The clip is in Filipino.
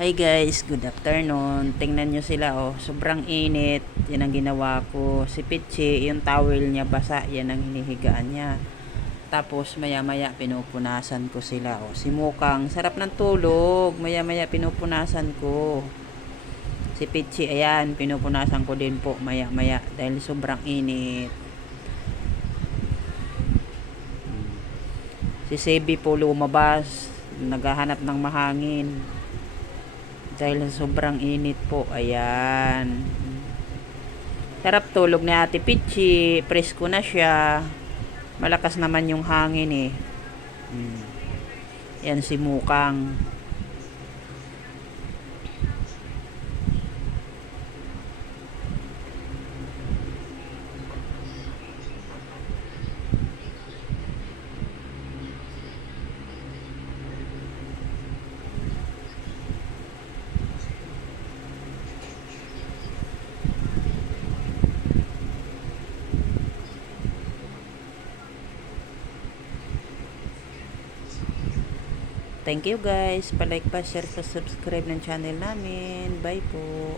Hi guys, good afternoon. Tingnan nyo sila oh, sobrang init. Yan ang ginawa ko. Si Pichi, yung towel niya basa, yan ang hinihigaan niya. Tapos maya maya pinupunasan ko sila oh. Si Mukang, sarap ng tulog. Maya maya pinupunasan ko. Si Pichi, ayan, pinupunasan ko din po maya maya dahil sobrang init. Si Sebi po lumabas, naghahanap ng mahangin. Dahil sobrang init po, ayan. Sarap tulog ni Ate Pichi, presko na siya. Malakas naman yung hangin eh. Hmm. Yan si Mukang. Thank you guys. Palike pa, share, sa subscribe ng channel namin. Bye po.